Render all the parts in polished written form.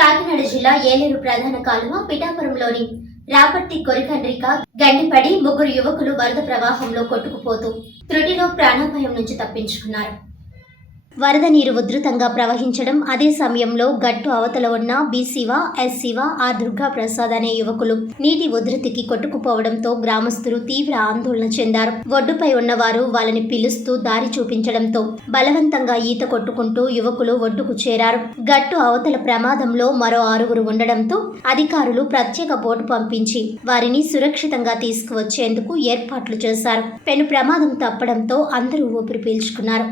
కాకినాడ జిల్లా ఏలేరు ప్రధాన కాలువ పిఠాపురంలోని రాపర్తి కొరికండ్రిక గండిపడి ముగ్గురు యువకులు వరద ప్రవాహంలో కొట్టుకుపోతూ త్రుటిలో ప్రాణాపాయం నుంచి తప్పించుకున్నారు. వరద నీరు ఉధృతంగా ప్రవహించడం, అదే సమయంలో గట్టు అవతల ఉన్న B Shiva, S Shiva, R Durga Prasad అనే యువకులు నీటి ఉధృతికి కొట్టుకుపోవడంతో గ్రామస్తులు తీవ్ర ఆందోళన చెందారు. ఒడ్డుపై ఉన్నవారు వాళ్ళని పిలుస్తూ దారి చూపించడంతో బలవంతంగా ఈత కొట్టుకుంటూ యువకులు ఒడ్డుకు చేరారు. గట్టు అవతల ప్రమాదంలో మరో 6 ఉండడంతో అధికారులు ప్రత్యేక బోటు పంపించి వారిని సురక్షితంగా తీసుకువచ్చేందుకు ఏర్పాట్లు చేశారు. పెను ప్రమాదం తప్పడంతో అందరూ ఊపిరి పీల్చుకున్నారు.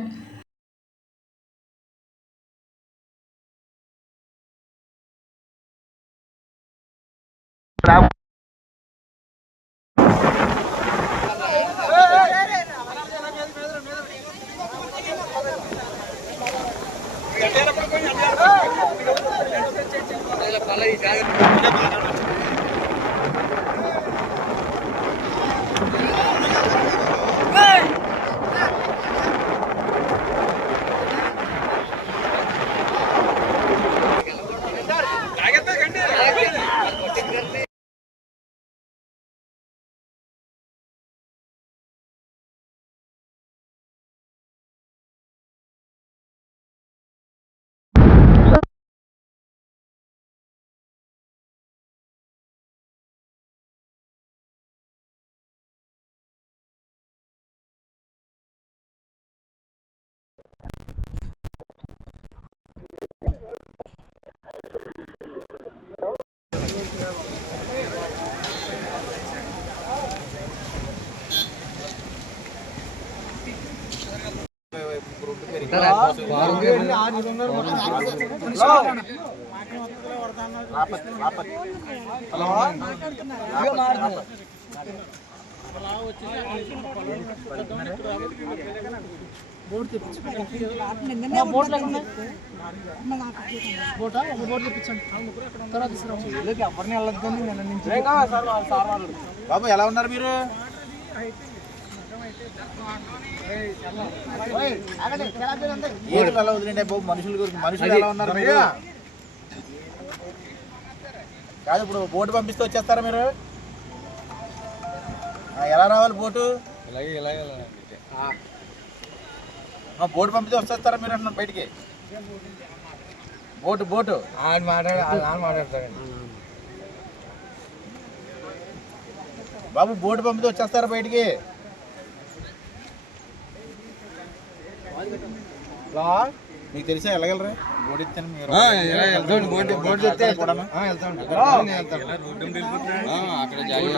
బాబు ఎలా ఉన్నారు మీరు? ఎలా వదిలేండి బాబు, మనుషులు ఎలా ఉన్నారు మీరు? కాదు, ఇప్పుడు బోటు పంపిస్తే వచ్చేస్తారా మీరు? ఎలా రావాలి బోటు? బోటు పంపిస్తే వచ్చేస్తారా మీరు అంటున్నారు బయటికి? బోటు మాట్లాడతారండి బాబు, బోటు పంపితే వచ్చేస్తారా బయటికి? మీకు తెలిసా వెళ్ళగలరా? బోటు ఇస్తాను మీరు.